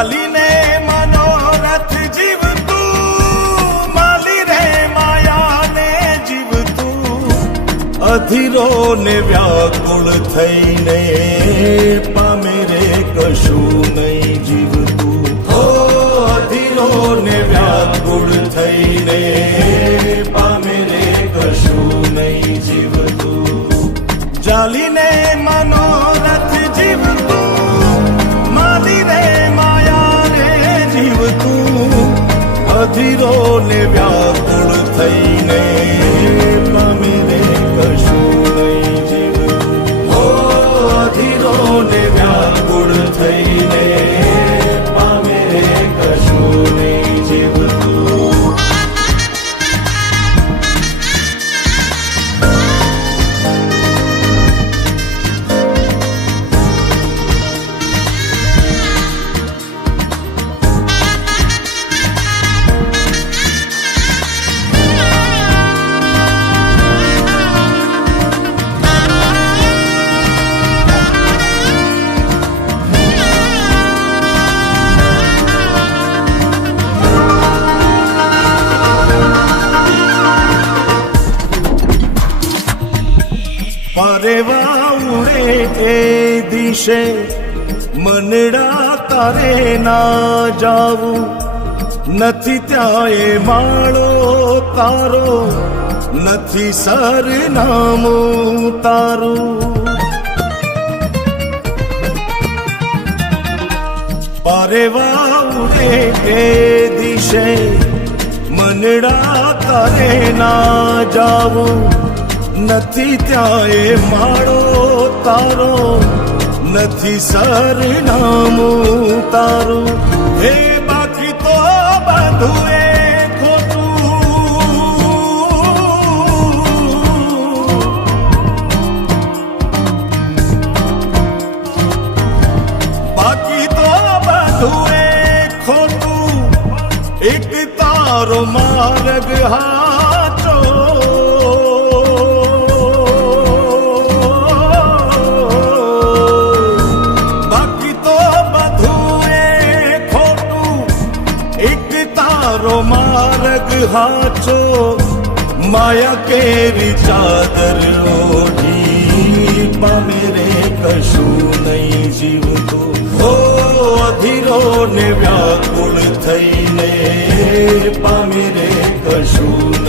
ચાલીને મનોરથ જીવતું માલી રે માયાને જીવતું અધીરો ને વ્યાકુળ થઈને પામે રે કશું નહીં જીવતું હો અધીરો ને વ્યાકુળ થઈને પામે રે કશું નહીં જીવતું ચાલીને મનોરથ જીવતું માલી રે માયા રે જીવતું અધીરો ને વ્યાકુળ થઈને પામે રે કશું નહીં જીવતું હો અધીરો ને વ્યાકુળ થઈને પામે રે કશું નહીં જીવતું પરેવા ઉડે એ દિશે મનડા તારે ના જાવું નથી ત્યાં એ માળો તારો નથી સરનામું તારું પરેવા ઉડે એ દિશે મનડા તારે ના જાવું નથી ત્યાં એ માળો તારો નથી સરનામું તારું હે બાકી તો બધું એ ખોટું બાકી તો બધું એ ખોટું એક તારો માર્ગ હાચો માર્ગ હાચો માયા કેરી ચાદર ઓઢી પામે રે કશું નહીં જીવતું હો અધીરો ને વ્યાકુળ થઈને પામે રે કશું